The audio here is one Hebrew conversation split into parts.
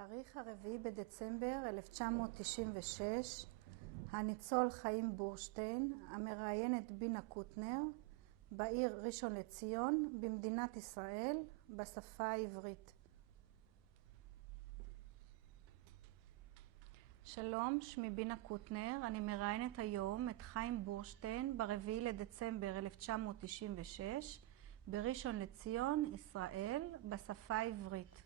בתאריך 4 בדצמבר 1996, הניצול חיים בורשטיין, המראיינת בינה קוטנר, בעיר ראשון לציון, במדינת ישראל, בשפה העברית. שלום, שמי בינה קוטנר, אני מראיינת היום את חיים בורשטיין ב4 לדצמבר 1996, בראשון לציון, ישראל, בשפה העברית.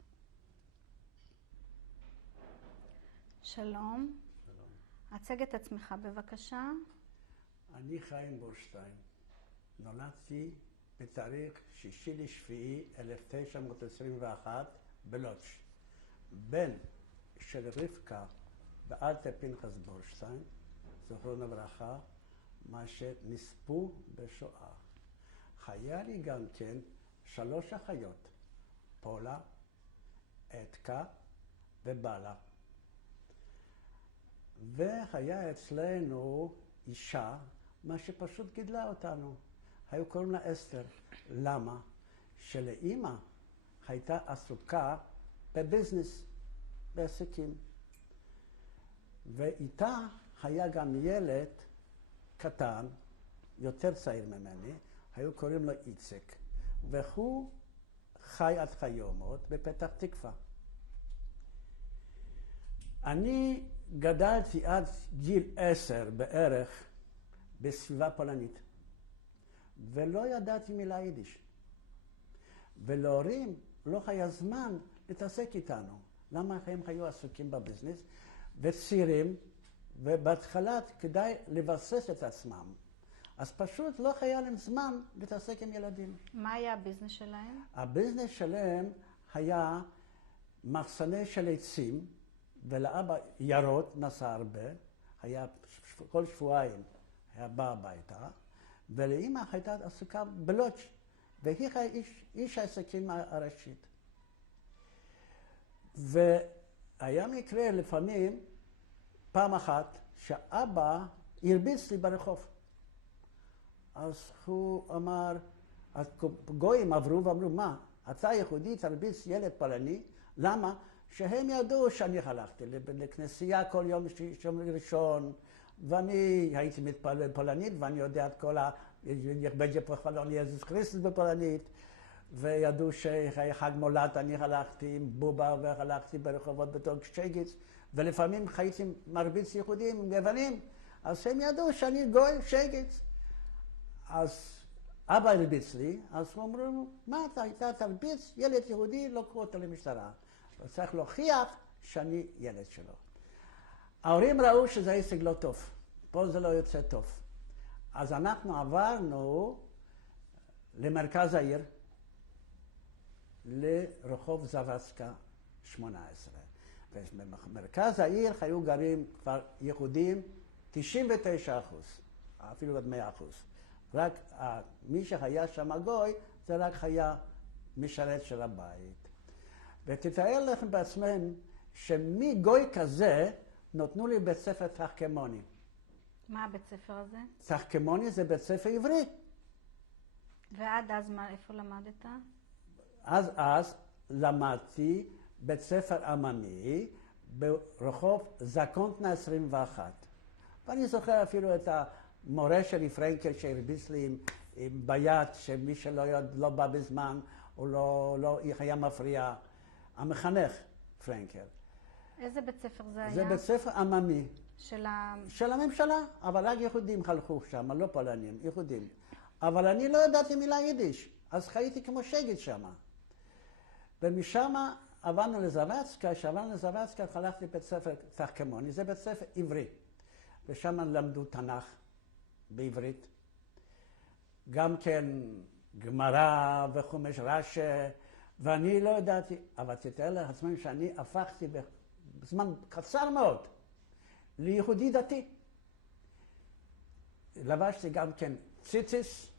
שלום. שלום. הצג את עצמך בבקשה. אני חיים בורשטיין. נולדתי בתאריך 6/7/1921 בלודז'. בן של רבקה ואלתה פנחס בורשטיין, זכרון לברכה, מה שנספו בשואה. היה לי גם כן 3 אחיות, פולה, אתקה ובלה. והיה אצלנו אישה, מה שפשוט גידלה אותנו. היו קוראים לה אסתר. למה? שלאמא הייתה עסוקה בביזנס, בעסקים. ואיתה היה גם ילד קטן, יותר צעיר ממני, היו קוראים לו איציק. והוא חי עד חיומות בפתח תקווה. אני גדלתי עד גיל 10 בערך בסביבה פולנית, ולא ידעתי מילה יידיש. ולהורים לא היה זמן להתעסק איתנו. למה הם היו עסוקים בביזנס? וצעירים, ובהתחלה כדאי לבסס את עצמם. אז פשוט לא היה להם זמן להתעסק עם ילדים. מה היה הביזנס שלהם? הביזנס שלהם היה מחסני של עצים, ולאבא ירות נסע הרבה, היה כל שבועיים היה בא הביתה, ולאמא הייתה עסוקה בלודז' והיא איש העסקים הראשית. והיה מקרה לפעמים, פעם אחת, שאבא הרביץ לי ברחוב. אז הוא אמר, גויים עברו ואמרו, מה, אתה יהודי תרביץ ילד פולני? למה? שהם ידעו שאני הלכתי לכנסייה כל יום ראשון, ואני הייתי מתפלל פולנית, ואני יודע את כל יכבד פחלון יזוס כריסטוס בפולנית, וידעו שחג מולד אני הלכתי עם בובה, והלכתי ברחובות בתור שייגיץ, ולפעמים הייתי מרביץ יהודים עם יוונים, אז הם ידעו שאני גוי שייגיץ. אז אבא הרביץ לי, אז הוא אמרו, מה אתה תרביץ? ילד יהודי, לא קחו אותו למשטרה. צריך להוכיח שאני ילד שלו. ההורים ראו שזה הישג לא טוב. פה זה לא יוצא טוב. אז אנחנו עברנו למרכז העיר, לרחוב זווצקה 18. ובמרכז העיר היו גרים כבר יהודים 99%, אפילו עד 100%. רק מי שהיה שם גוי, זה רק היה משרת של הבית. ותתאר לכם בעצמם שמגוי כזה נותנו לי בית ספר תחכמוני. מה הבית ספר הזה? תחכמוני זה בית ספר עברי. ועד אז איפה למדת? אז למדתי בית ספר עממי ברחוב זקונטנה 21. ואני זוכר אפילו את המורה שלי פרנקל שהרביץ לי עם ביד, שמי שלא בא בזמן הוא לא היה מפריע. המחנך פרנקל. איזה בית ספר זה היה? זה בית ספר עממי. של הממשלה, אבל רק יהודים הלכו שם, לא פולנים, יהודים. אבל אני לא ידעתי מילה יידיש, אז חייתי כמו שגת שם. ומשם עברנו לזווצקה, כשעברנו לזווצקה הלכתי לבית ספר תחכמוני, זה בית ספר עברי. ושם למדו תנ"ך בעברית. גם כן גמרא וחומש רש"י, ואני לא ידעתי, אבל תתאר לעצמם שאני הפכתי בזמן קצר מאוד ליהודי דתי. לבשתי גם כן ציציס,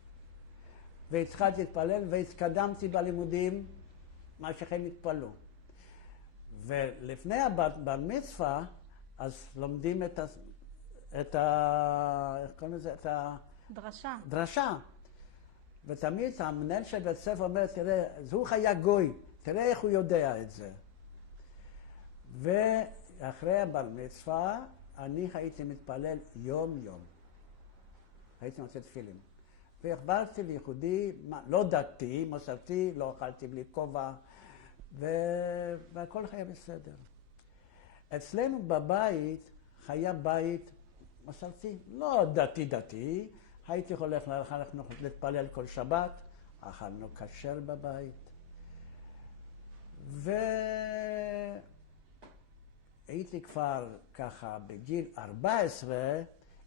והתחלתי להתפלל והתקדמתי בלימודים, מה שהם התפללו. ולפני הבר מצווה, אז לומדים איך קוראים לזה? דרשה. דרשה. ותמיד המנהל של בית ספר אומר, תראה, הוא היה גוי, תראה איך הוא יודע את זה. ואחרי הבר מצווה, אני הייתי מתפלל יום-יום. הייתי מוצא תפילין. והחברתי ליהודי, לא דתי, מסורתי, לא אכלתי בלי כובע, והכל היה בסדר. אצלנו בבית היה בית מסורתי, לא דתי, הייתי הולך להתפלל כל שבת, אכלנו כשר בבית. והייתי כבר ככה בגיל 14,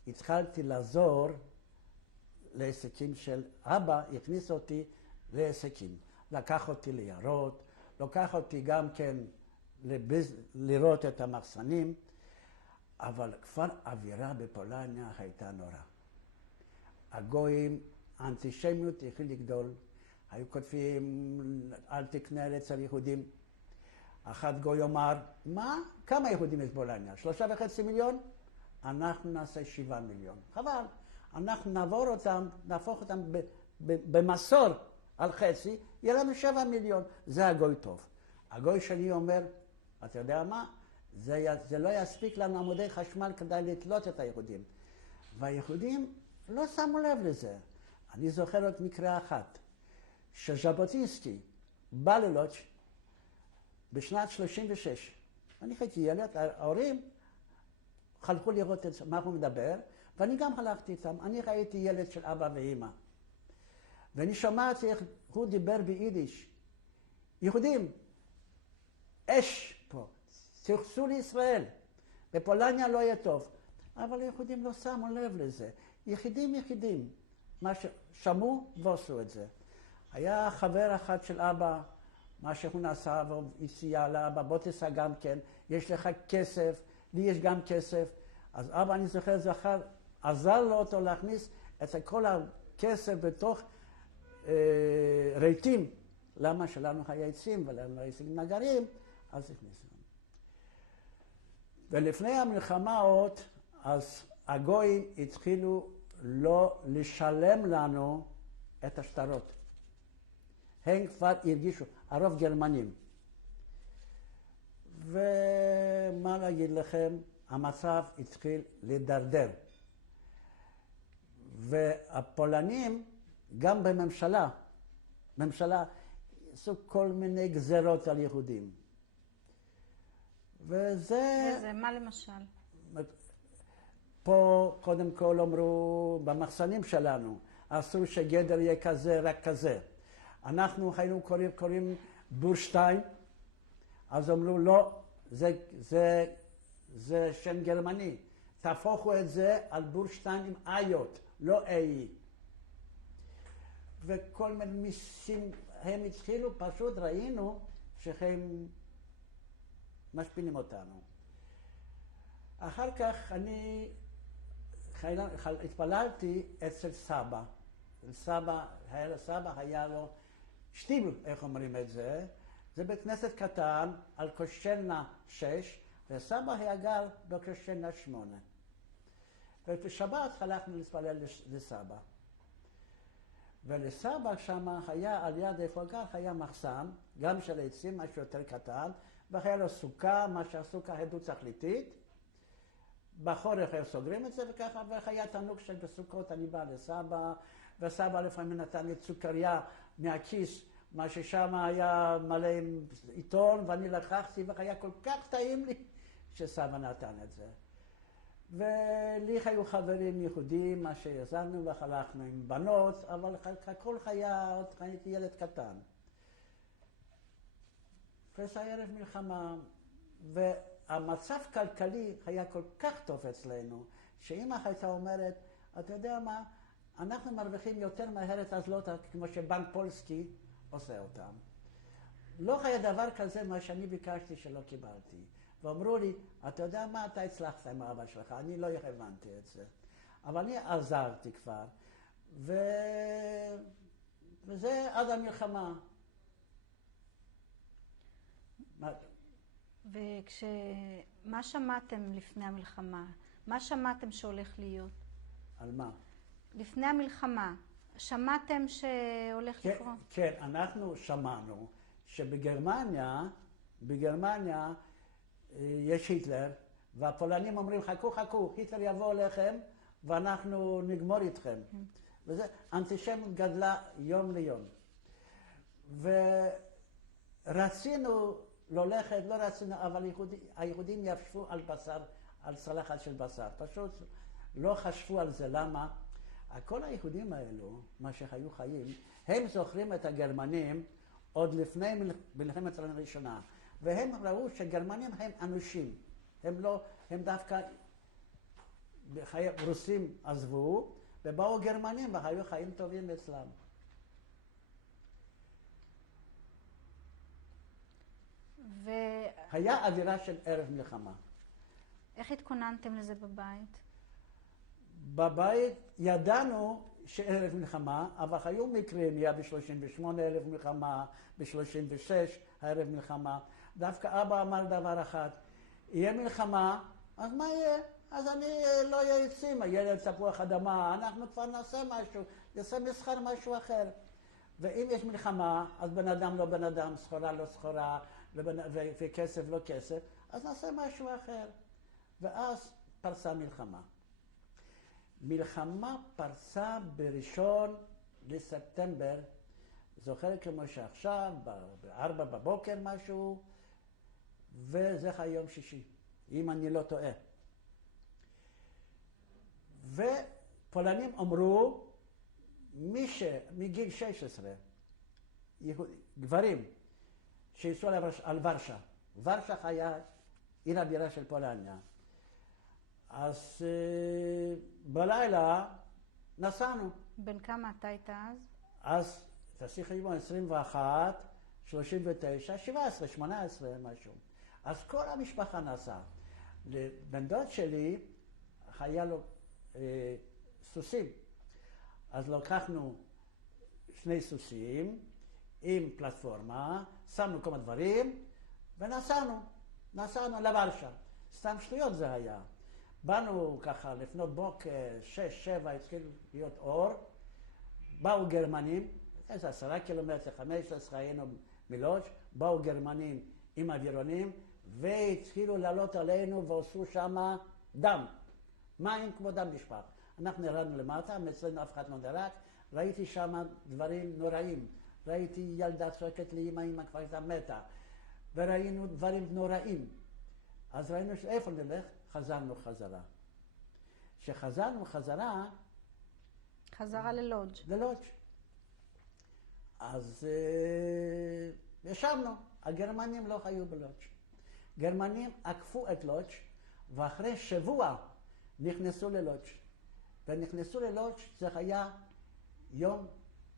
התחלתי לעזור לעסקים של אבא, הכניס אותי לעסקים. לקח אותי ליערות, לקח אותי גם כן לראות את המחסנים, אבל כבר אווירה בפולניה הייתה נורא. הגויים, האנטישמיות התחיל לגדול, היו כותבים, אל תקנה אצל יהודים. אחד גוי אמר, מה? כמה יהודים יש בפולניה? 3.5 מיליון? אנחנו נעשה 7 מיליון. חבל. אנחנו נעבור אותם, נהפוך אותם במסור על חצי, יהיה לנו 7 מיליון. זה הגוי טוב. הגוי שלי אומר, אתה יודע מה? זה לא יספיק לנו עמודי חשמל כדי לתלות את היהודים. והיהודים לא שמו לב לזה. אני זוכר עוד מקרה אחת, שז'בוטינסקי בא ללודז' בשנת 36. אני הייתי ילד, ההורים הלכו לראות את מה הוא מדבר, ואני גם הלכתי איתם. אני הייתי ילד של אבא ואמא. ואני שמעתי איך הוא דיבר ביידיש. יהודים, אש פה, תיכנסו לישראל. בפולניה לא יהיה טוב. אבל היהודים לא שמו לב לזה. יחידים. מה ששמעו ועשו את זה. היה חבר אחד של אבא, מה שהוא נעשה והציע לאבא, בוא תיסע גם כן, יש לך כסף, לי יש גם כסף. אז אבא, אני זוכר, עזר לו אותו להכניס את כל הכסף בתוך רהיטים. למה שלנו היה עצים ולנו היה נגרים, אז הכניסו. ולפני המלחמה עוד, אז הגויים התחילו לא לשלם לנו את השטרות. הם כבר הרגישו, הרוב גרמנים. ומה להגיד לכם, המצב התחיל להידרדר. והפולנים, גם בממשלה, עשו כל מיני גזרות על יהודים. וזה... איזה, מה למשל? פה קודם כל אמרו, במחסנים שלנו, אסור שגדר יהיה כזה, רק כזה. אנחנו היינו קוראים בורשטיין, אז אמרו, לא, זה שם גרמני. תהפוכו את זה על בורשטיין עם איות, לא אי. וכל מיני מיסים, הם התחילו, פשוט ראינו שהם משפילים אותנו. אחר כך אני התפללתי אצל סבא. סבא היה לו שטיבל, איך אומרים את זה? זה בית כנסת קטן על קושלנה 6, וסבא היה גר בקושלנה 8. ובשבת הלכנו להתפלל לסבא. ולסבא שם היה, על יד איפה גר, היה מחסן, גם של עצים, משהו יותר קטן, והיה לו סוכה, מה שהסוכה היה דו-תכליתית. בחורף הם סוגרים את זה וככה, והיה תענוג שבסוכות אני בא לסבא, וסבא לפעמים נתן לי סוכריה מהכיס, מה ששם היה מלא עם עיתון, ואני לקחתי, והיה כל כך טעים לי שסבא נתן את זה. ולי היו חברים יהודים, מה שיזלנו והלכנו עם בנות, אבל הכל היה, הייתי ילד קטן. וזה ערב מלחמה, והמצב כלכלי היה כל כך טוב אצלנו, שאמא הייתה אומרת, אתה יודע מה, אנחנו מרוויחים יותר מהר את הזלוטה, כמו שבנק פולסקי עושה אותם. לא היה דבר כזה מה שאני ביקשתי שלא קיבלתי. ואמרו לי, אתה יודע מה, אתה הצלחת עם האבא שלך, אני לא הבנתי את זה. אבל אני עזרתי כבר, וזה עד המלחמה. מה שמעתם לפני המלחמה? מה שמעתם שהולך להיות? על מה? לפני המלחמה. שמעתם שהולך לקרות? כן, אנחנו שמענו שבגרמניה יש היטלר, והפולנים אומרים, חכו, חכו, היטלר יבוא אליכם, ואנחנו נגמור איתכם. וזה, אנטישמיות גדלה יום ליום. ורצינו ללכת, לא רצינו, אבל היהודים ישבו על בשר, על צלחת של בשר. פשוט לא חשבו על זה. למה? כל היהודים האלו, מה שהיו חיים, הם זוכרים את הגרמנים עוד לפני מלחמת העולם הראשונה. והם ראו שגרמנים הם אנושים. הם דווקא רוסים עזבו, ובאו גרמנים והיו חיים טובים אצלם. היה אווירה של ערב מלחמה. איך התכוננתם לזה בבית? בבית ידענו שערב מלחמה, אבל היו מקרים, היה ב-38 ערב מלחמה, ב-36 ערב מלחמה. דווקא אבא אמר דבר אחד, יהיה מלחמה, אז מה יהיה? אז אני לא אהיה עצים, הילד תפוח אדמה, אנחנו כבר נעשה משהו, נעשה מסחר משהו אחר. ואם יש מלחמה, אז בן אדם לא בן אדם, סחורה לא סחורה, וכסף לא כסף, אז נעשה משהו אחר. ואז פרצה מלחמה. מלחמה פרצה ב1 לספטמבר, זוכר כמו שעכשיו, ב4 בבוקר משהו, וזה היה יום שישי, אם אני לא טועה. ופולנים אמרו, מגיל 16, גברים, שיצאו על ורשה. ורשה היה עיר הבירה של פולניה. אז בלילה נסענו. בן כמה אתה היית אז? אז תעשי חשבון 21, 39, 17, 18, משהו. אז כל המשפחה נסעה. לבן דוד שלי היה לו סוסים. אז לקחנו 2 סוסים עם פלטפורמה, שמנו כמה דברים ונסענו. נסענו לוורשה. סתם שטויות זה היה. באנו ככה לפנות בוקר, 6, 7, התחיל להיות אור. באו גרמנים, איזה 10 קילומטר, 15, היינו מלודז', באו גרמנים עם אווירונים, והתחילו לעלות עלינו ועשו שם דם. מים כמו דם נשפך. אנחנו ירדנו למטה, אצלנו אף אחד לא נרק, ראיתי שם דברים נוראים. ראיתי ילדה צועקת לאמא, אמא כבר הייתה מתה. וראינו דברים נוראים. אז ראינו שאיפה נלך? חזרנו חזרה. כשחזרנו חזרה... חזרה ללודג'. ללודג'. אז ישבנו. הגרמנים לא היו בלודג'. גרמנים עקפו את לודג' ואחרי שבוע נכנסו ללודג'. ונכנסו ללודג' זה היה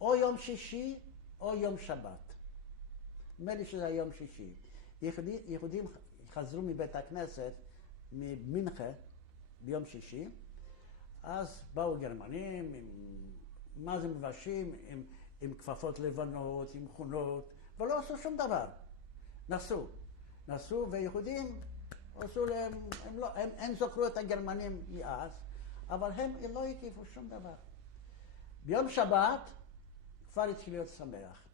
או יום שישי או יום שבת. נדמה לי שזה יום שישי. יהודים חזרו מבית הכנסת, ממינכה, ביום שישי, אז באו גרמנים, מה זה מבשים, עם כפפות לבנות, עם חונות, ולא עשו שום דבר. נסעו, ויהודים עשו להם, הם זוכרו את הגרמנים מאז, אבל הם לא הקיפו שום דבר. ביום שבת כבר התחיל להיות שמח.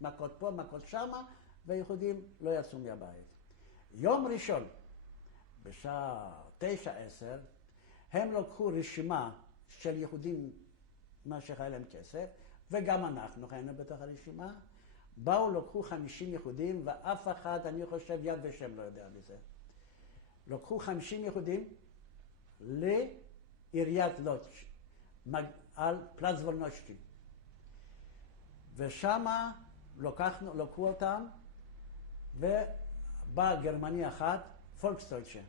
מכות פה, מכות שמה, ויהודים לא יצאו מהבית. יום ראשון, בשעה 9-10, הם לקחו רשימה של יהודים, מה שהיה להם כסף, וגם אנחנו היינו בתוך הרשימה. באו, לקחו 50 יהודים, ואף אחד, אני חושב, יד ושם לא יודע מזה. לקחו 50 יהודים לעיריית לודג' על פלץ וולנושטי. ושמה לקחו אותם, ובא גרמני אחד, פולקסדויטשה.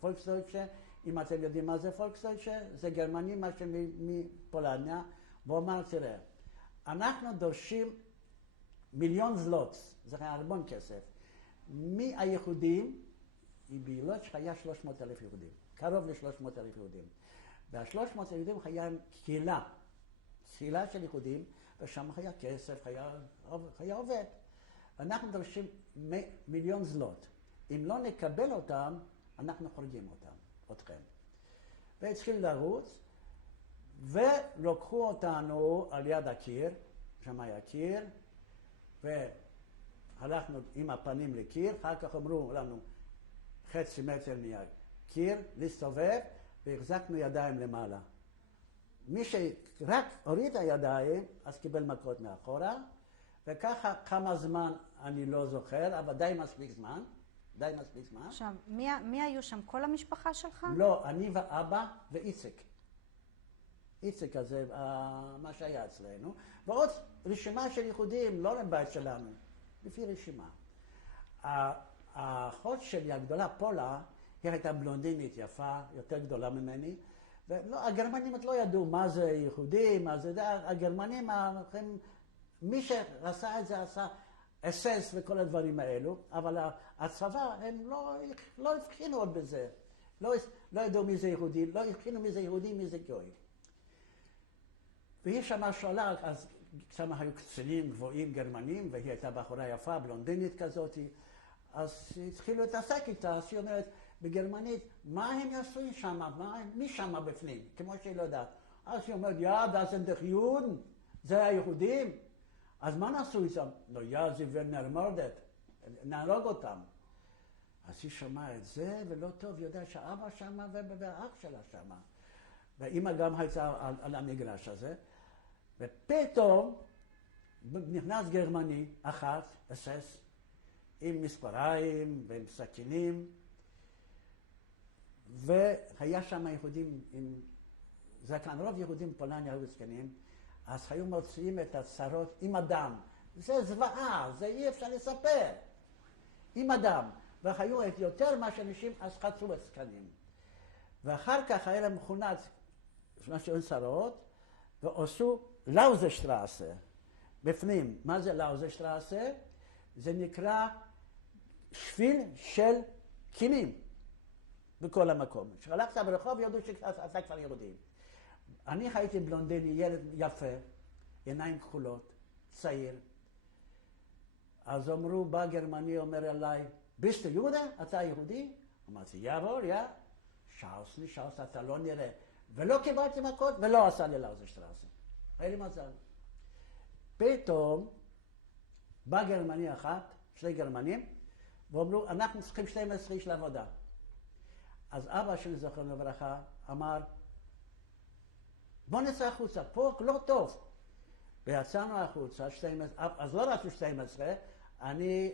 פולקסדויטשה, אם אתם יודעים מה זה פולקסדויטשה, זה גרמני מפולניה, והוא אמר, תראה, אנחנו דורשים 1,000,000 זלוטס, זה היה הרבה כסף, מהיהודים, בלודג' היה 300,000 יהודים, קרוב ל-300,000 יהודים. וה-300,000 יהודים היה קהילה של יהודים, ושם היה כסף, היה עובד. אנחנו דורשים 1,000,000 זלוט. אם לא נקבל אותם, אנחנו חורגים אתכם. והתחיל לרוץ, ולקחו אותנו על יד הקיר, שם היה קיר, והלכנו עם הפנים לקיר, אחר כך אמרו לנו, חצי מטר מהקיר, להסתובב, והחזקנו ידיים למעלה. מי שרק הוריד הידיים, אז קיבל מכות מאחורה, וככה כמה זמן אני לא זוכר, אבל די מספיק זמן. עכשיו, מי היו שם? כל המשפחה שלך? לא, אני ואבא ואיציק. איציק הזה, מה שהיה אצלנו. ועוד רשימה של יהודים, לא לבית שלנו, לפי רשימה. האחות שלי הגדולה, פולה, היא הייתה בלונדינית יפה, יותר גדולה ממני. והגרמנים לא ידעו מה זה יהודים, מה זה... הגרמנים, מי שעשה את זה עשה אסס וכל הדברים האלו, אבל הצבא, הם לא הבחינו עוד בזה. לא ידעו מי זה יהודי, לא הבחינו מי זה יהודי, מי זה גוי. והיא שמה שואלה, אז שם היו קצינים גבוהים גרמנים, והיא הייתה בחורה יפה, בלונדינית כזאת, אז התחילו להתעסק איתה, אז היא אומרת, בגרמנית, מה הם יעשו שם? מי שם בפנים? כמו שהיא לא יודעת. אז היא אומרת, das sind doch Juden, זה היהודים. אז מה נעשו איתם? לא, sie werden ermordet, נהרוג אותם. אז היא שמעה את זה, ולא טוב, היא יודעת שאבא שמה והאח שלה שמה. ואמא גם הייתה על המגרש הזה. ופתאום נכנס גרמני אחת, אסס, עם מספריים ועם סכינים, והיה שם יהודים עם זקן, רוב יהודים פולניה היו זקנים, אז היו מוציאים את הצרות עם הדם. זה זוועה, זה אי אפשר לספר. עם הדם. והיו יותר מה שאנשים אז חצו את זקנים. ואחר כך היה להם מכונת, מה שאין צרות, ועשו לאוזשטרסה. בפנים, מה זה לאוזשטרסה? זה נקרא שביל של קינים בכל המקום. כשהלכת ברחוב ידעו שאתה כבר יהודי. אני הייתי בלונדיני, ילד יפה, עיניים כחולות, צעיר. אז אמרו, בא גרמני אומר אליי, ביסט יהודה? אתה יהודי? אמרתי, יאבור, יא. שאוסני, אתה לא נראה. ולא קיבלתי מכות ולא עשה לי לאוזשטרסה. היה לי מזל. פתאום בא גרמני אחת, שני גרמנים, ואומרו, אנחנו צריכים 12 איש לעבודה. אז אבא שלי זוכר לברכה אמר, בוא נצא החוצה, פה לא טוב. ויצאנו החוצה, 12, אז לא רצו 12,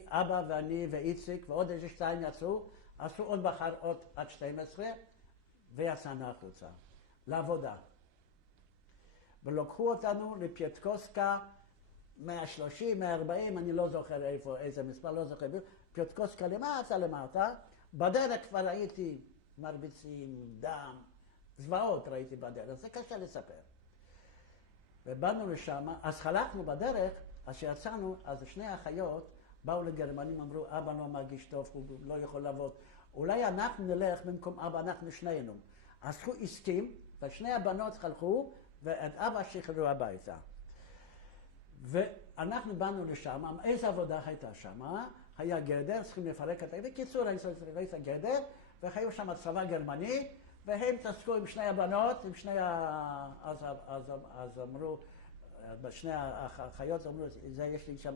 אבא ואני ואיציק ועוד איזה 2 יצאו, עשו עוד מחר עוד עד 12, ויצאנו החוצה, לעבודה. ולוקחו אותנו לפיוטקוסקה, 130, 140, אני לא זוכר איזה מספר, לא זוכר, פיוטקוסקה למטה, בדרך כבר הייתי מרביצים, דם, זוועות ראיתי בדרך, זה קשה לספר. ובאנו לשם, אז חלקנו בדרך, אז שיצאנו, אז שני האחיות באו לגרמנים, אמרו, אבא לא מרגיש טוב, הוא לא יכול לעבוד. אולי אנחנו נלך במקום אבא, אנחנו שנינו. אז הוא הסכים, ושני הבנות חלקו, ואת אבא שחררו הביתה. ואנחנו באנו לשם, איזו עבודה הייתה שם? היה גדר, צריכים לפרק את זה. בקיצור, הייתה גדר, והיו שם צבא גרמני, והם תעסקו עם שני הבנות, עם שני אז אמרו, שני האחיות אמרו, זה יש לי שם,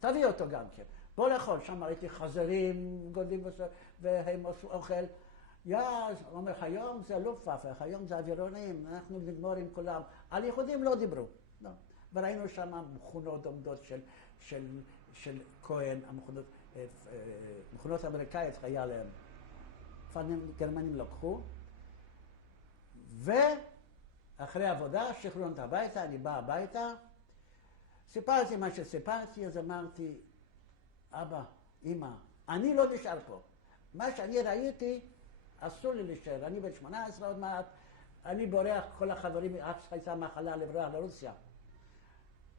תביא אותו גם כן. בוא לאכול, שם ראיתי חזרים, גודלים, והם עשו אוכל. הוא אומר, היום זה לופטוואפה, היום זה אווירונים, אנחנו נגמור עם כולם. על יהודים לא דיברו. לא. וראינו שם מכונות עומדות של כהן, מכונות אמריקאיות היה להם. גרמנים לקחו, ואחרי עבודה שחררו את הביתה, אני בא הביתה, סיפרתי מה שסיפרתי, אז אמרתי, אבא, אמא, אני לא נשאר פה. מה שאני ראיתי, אסור לי להישאר. אני בן 18 עוד מעט, אני בורח, כל החברים, אף שהייתה מחלה לברוח לרוסיה.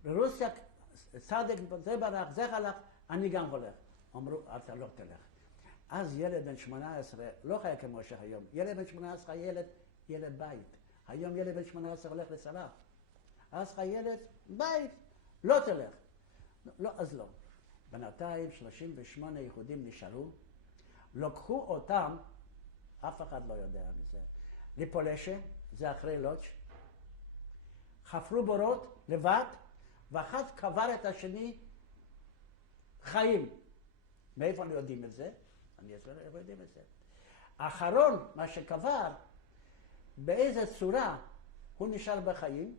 לרוסיה, צדק, זה ברח, זה הלך, אני גם הולך. אמרו, אתה לא תלך. אז ילד בן 18, לא היה כמו שהיום, ילד בן 18 ילד בית. היום ילד בן 18 הולך לצבא. אז ילד בית, לא תלך. לא, אז לא. בינתיים 38 יהודים נשארו, לקחו אותם, אף אחד לא יודע מזה, לפולשה, זה אחרי לודז', חפרו בורות לבד, ואחד קבר את השני חיים. מאיפה אנחנו יודעים את זה? אני לא יודעים את זה. האחרון, מה שקבר, באיזה צורה הוא נשאר בחיים,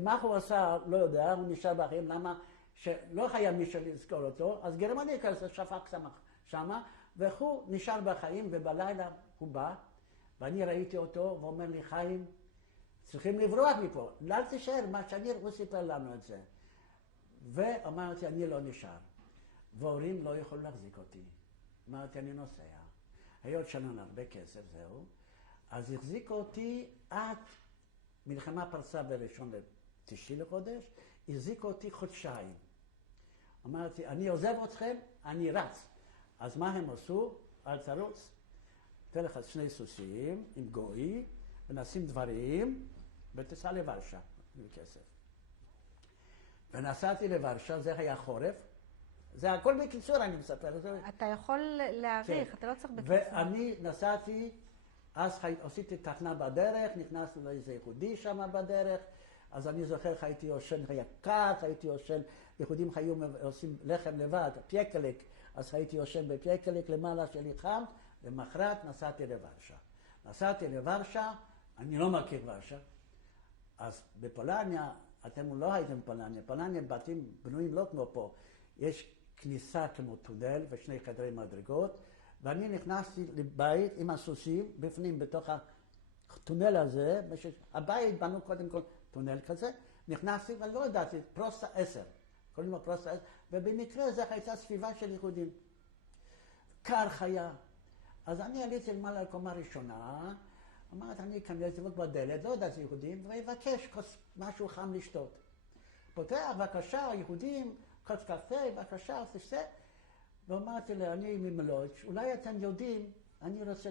מה הוא עשה, לא יודע, הוא נשאר בחיים, למה שלא היה מישהו לזכור אותו, אז גרמני כזה שפק שמה, והוא נשאר בחיים, ובלילה הוא בא, ואני ראיתי אותו, ואומר לי, חיים, צריכים לברוח מפה, אל תישאר, מה שאני, הוא סיפר לנו את זה. ואמרתי, אני לא נשאר. והורים לא יכולים להחזיק אותי. אמרתי, אני נוסע. היות שלנו הרבה כסף, זהו. אז החזיקו אותי עד מלחמה פרצה בראשון ל-9 לחודש, החזיקו אותי חודשיים. אמרתי, אני עוזב אתכם, אני רץ. אז מה הם עשו? אל תרוץ. תן לך 2 סוסים עם גוי, ונשים דברים, ותסע לוורשה, עם כסף. ונסעתי לוורשה, זה היה חורף. זה הכל בקיצור, אני מספר. אתה יכול להעריך, אתה לא צריך בקיצור. ואני נסעתי, אז עשיתי תחנה בדרך, נכנסנו לאיזה יהודי שם בדרך, אז אני זוכר, הייתי יושן, היה קר, הייתי יושן, יהודים היו עושים לחם לבד, פייקליק, אז הייתי יושן בפייקליק למעלה שלי חם, למחרת נסעתי לוורשה. נסעתי לוורשה, אני לא מכיר ורשה, אז בפולניה, אתם לא הייתם בפולניה, פולניה בתים בנויים לא כמו פה, יש כניסה כמו טונל ו2 חדרי מדרגות, ואני נכנסתי לבית עם הסוסים, בפנים, בתוך הטונל הזה, הבית בנו קודם כל טונל כזה, נכנסתי ולא ידעתי, פרוסטה 10, קוראים לו פרוסטה 10, ובמקרה זה הייתה סביבה של יהודים. קר חיה. אז אני עליתי למעלה לקומה ראשונה, אמרתי, אני אכנס לבוק בדלת, לא יודעת יהודים, ויבקש משהו חם לשתות. פותח, בבקשה, יהודים, כוס קפה, בבקשה, תשתה. ואמרתי לה, אני ממלוץ', אולי אתם יודעים, אני רוצה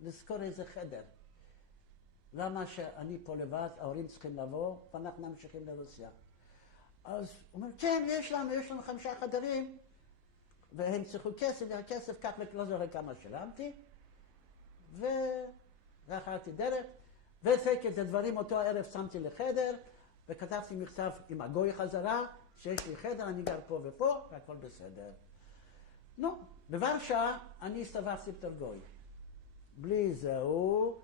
לזכור איזה חדר. למה שאני פה לבד, ההורים צריכים לבוא, ואנחנו ממשיכים לרוסיה. אז הוא אומר, כן, יש לנו 5 חדרים, והם צריכו כסף, והכסף כך לא זוכר כמה שילמתי, ואחרתי דרך, והפק את הדברים אותו הערב שמתי לחדר, וכתבתי מכתב עם הגוי חזרה, שיש לי חדר, אני גר פה ופה, והכל בסדר. נו, בוורשה אני הסתובבתי בתור גוי. בלי זהו,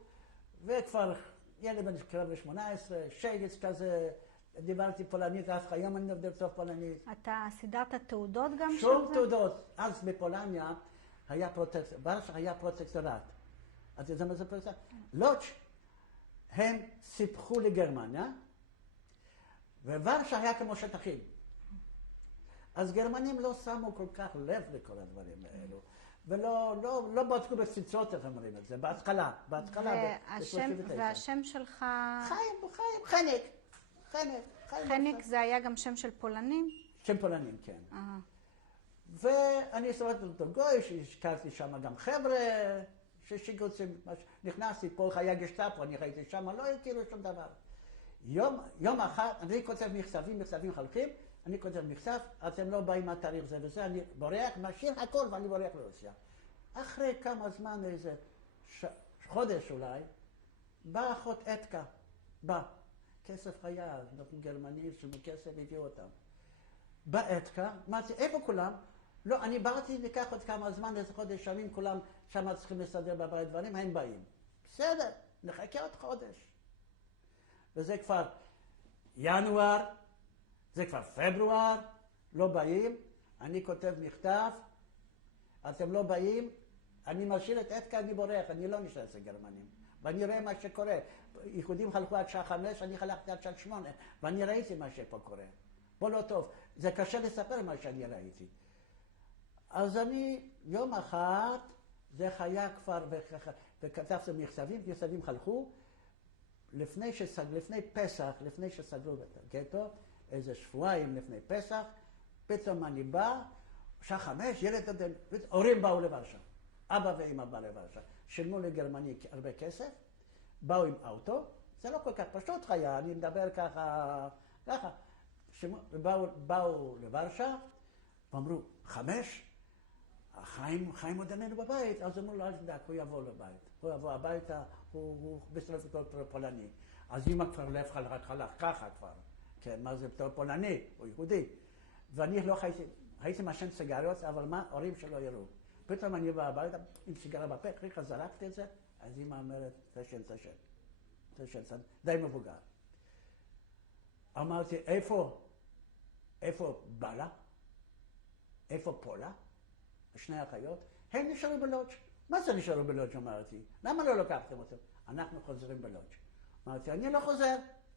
וכבר ילד בן קרוב ל-18, שייגץ כזה, דיברתי פולנית, אף היום אני מדבר טוב פולנית. אתה סידרת תעודות גם של זה? שום תעודות. אז בפולניה ורשה היה פרוטקטורט. את יודעת מה זה פרוטקטורט? לודז' הם סיפחו לגרמניה, וורשה היה כמו שטחים. אז גרמנים לא שמו כל כך לב לכל הדברים האלו, ולא בדקו בציצות, איך אומרים את זה, בהתחלה. והשם שלך... חיים, חנק. חנק זה היה גם שם של פולנים? שם פולנים, כן. ואני הסתובבתי בתור גוי, שהזכרתי שם גם חבר'ה, ששיגוצים, נכנסתי פה, היה גשטאפו, אני ראיתי שם, לא הכירו שום דבר. יום אחד, אני כותב מכתבים חלקים, אני כותב מכתב, אתם לא באים מהתאריך זה וזה, אני בורח, משאיר הכל ואני בורח לרוסיה. אחרי כמה זמן, איזה חודש אולי, באה אחות אתקה, כסף היה, נותנים גרמנים, שמו כסף, הביאו אותם. באה אתקה, אמרתי, איפה כולם? לא, אני באתי, ניקח עוד כמה זמן, איזה חודש שנים, כולם שם צריכים לסדר בבית דברים, הם באים. בסדר, נחכה עוד חודש. וזה כבר ינואר, זה כבר פברואר, לא באים, אני כותב מכתב, אתם לא באים, אני משאיר את אתקה, אני בורח, אני לא נשאר אצל גרמנים. ואני רואה מה שקורה. יהודים חלקו עד שעה 5, אני חלקתי עד שעה 8, ואני ראיתי מה שפה קורה. פה לא טוב, זה קשה לספר מה שאני ראיתי. אז אני, יום אחד, זה היה כבר, וכתבתי מכתבים חלקו, לפני פסח, לפני שסגרו את הגטו, איזה שבועיים לפני פסח, פתאום אני בא, שעה 5, ילד גדל, הורים באו לוורשה. אבא ואמא באו לוורשה. שילמו לגרמני הרבה כסף, באו עם אוטו, זה לא כל כך פשוט היה, אני מדבר ככה, באו לוורשה, ואמרו, 5? חיים עוד איננו בבית, אז אמרו לו, אל תדאג, הוא יבוא לבית. הוא יבוא הביתה, הוא בסוף בתור פולני. אז אמא כבר לב חלק ככה כבר. כן, מה זה בתור פולני, הוא יהודי. ואני לא הייתי מעשן סיגריות, אבל מה, הורים שלא יראו. פתאום אני בא הביתה עם סיגרה בפה, אחרי זרקתי את זה, אז אמא אומרת, תשן, די מבוגר. אמרתי, איפה בלה? איפה פולה? שני אחיות? הם נשארו בלודג'. מה זה נשארו בלודג'? אמרתי. למה לא לקחתם אותם? אנחנו חוזרים בלודג'. אמרתי, אני לא חוזר.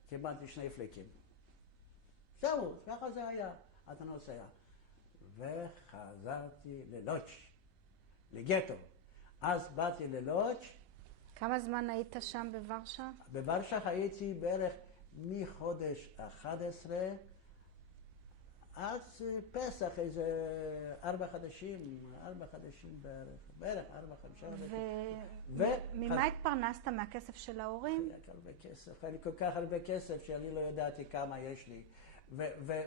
קיבלתי 2 פליקים. זהו, ככה זה היה. אתה נוסע. וחזרתי ללודג', לגטו. אז באתי ללודג'. כמה זמן היית שם בוורשה? בוורשה הייתי בערך מחודש 11 עד פסח, איזה 4 חודשים בערך 4-5 חודשים. וממה התפרנסת? מהכסף של ההורים? היה כל כך הרבה כסף שאני לא ידעתי כמה יש לי.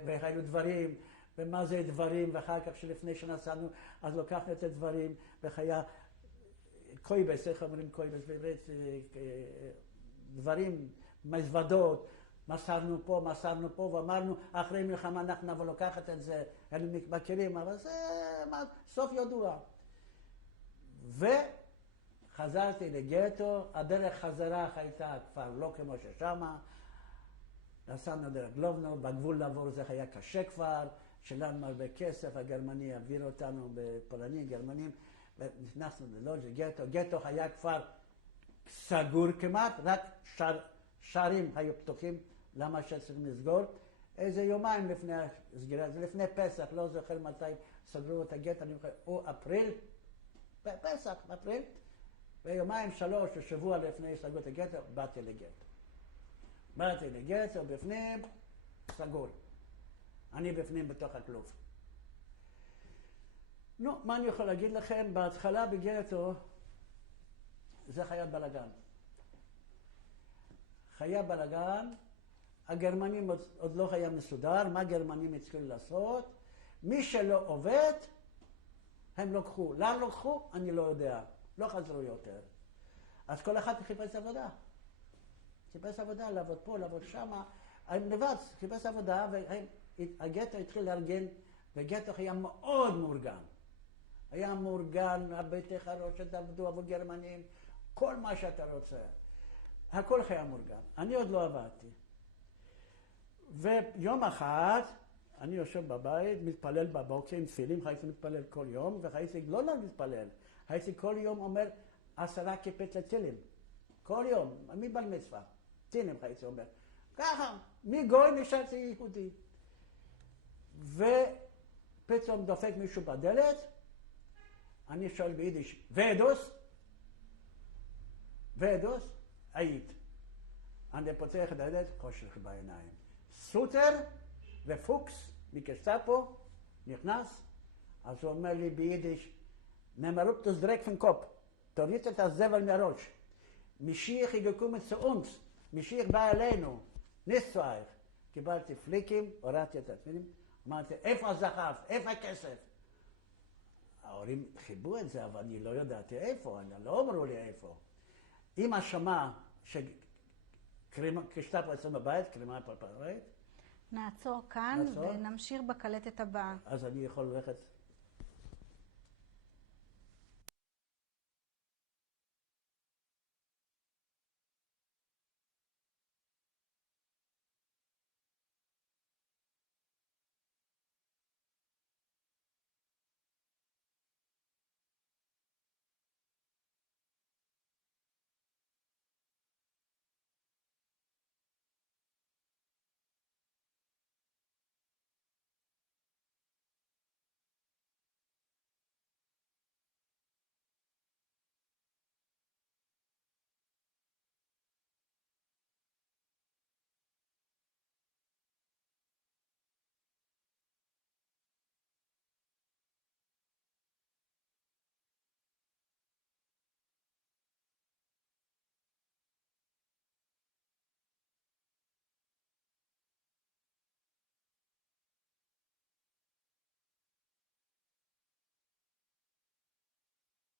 והיו דברים, ומה זה דברים, ואחר כך שלפני שנסענו, אז לקחנו את הדברים, והיה קויבס, איך אומרים קויבס, דברים, מזוודות, מסרנו פה, ואמרנו, אחרי מלחמה אנחנו נבוא לקחת את זה, הם מכירים, אבל זה סוף ידוע. וחזרתי לגטו, הדרך חזרה הייתה כבר לא כמו ששמה, נסענו דרך גלובנו, בגבול לעבור זה היה קשה כבר, שלנו הרבה כסף, הגרמני העביר אותנו בפולנים, גרמנים, ונכנסנו ללודג' גטו, גטו היה כבר סגור כמעט, רק שערים היו פתוחים, למה שצריכים לסגור? איזה יומיים לפני הסגירה, זה לפני פסח, לא זוכר מתי סגרו את הגטו, אני חושב, או אפריל, פסח, אפריל, ויומיים 3 או שבוע לפני סגרו את הגטו, באתי לגטו, בפנים, סגור. אני בפנים בתוך הכלוב. נו, מה אני יכול להגיד לכם? בהתחלה בגטו, זה היה בלגן. הגרמנים עוד לא היה מסודר, מה הגרמנים התחילו לעשות? מי שלא עובד, הם לקחו. לאן לקחו? אני לא יודע. לא חזרו יותר. אז כל אחד חיפש עבודה. לעבוד פה, לעבוד שמה. הם לבד, חיפש עבודה, והגטו התחיל לארגן, וגטו היה מאוד מאורגן. הבתי חרושת עבדו עבור גרמנים, כל מה שאתה רוצה. הכל היה מאורגן. אני עוד לא עבדתי. ויום אחד, אני יושב בבית, מתפלל בבוקר עם תפילים, הייתי מתפלל כל יום, והייתי לא להתפלל, הייתי כל יום אומר 10 כיפות לתהילים. כל יום, מבר מצווה, תהילים הייתי אומר. ככה, מגוי נשארתי יהודי. ופתאום דופק מישהו בדלת, אני שואל ביידיש, ודוס? היית. אני פותח את הדלת, חושך בעיניים. סוטר ופוקס מקסטאפו נכנס, אז הוא אומר לי ביידיש, נמרות תזרק פן קופ, תוריד את הזבל מהראש. משיח יגקום את סאונס, משיח בא אלינו, ניסטרייך. קיבלתי פליקים, הורדתי את התפילים, אמרתי, איפה הזהב? איפה הכסף? ההורים חיבו את זה, אבל אני לא ידעתי איפה, לא אמרו לי איפה. אמא שמעה שקשטאפו אצלנו בבית, קרימה פרפרית. נעצור כאן ונמשיך בקלטת הבאה. אז אני יכול ללכת